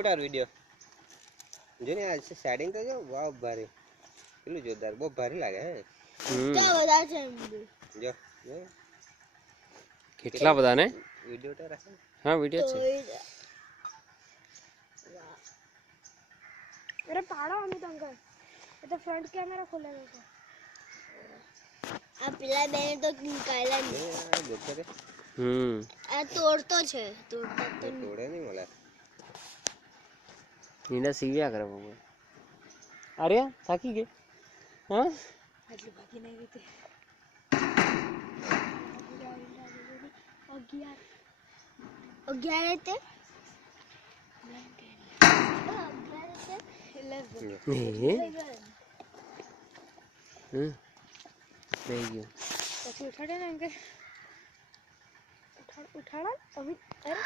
उतार वीडियो जो ने आज सेटिंग तो जो वाह भारी પેલું જોરદાર બહુ ભારી લાગે હે કેટલા બધા છે જો કેટલા બધા ને વિડિયો ઉતાર રાખે હા વિડિયો છે અરે પાડો અમિત અંકલ એ તો ફ્રન્ટ કેમેરા ખોલે લોકો આ પેલા બેને તો નિકાળ્યા નહીં દેખો રે આ તોડતો છે તોડતો તો તોડે નહીં મળે નીના સીવ્યા કરે બહુ અરે થાકી ગઈ હા આટલી બાકી નહીં રીતે 11 તે થઈ ગયું પછી ઉઠાડે ને એમ કે ઉઠાડા અભી અરે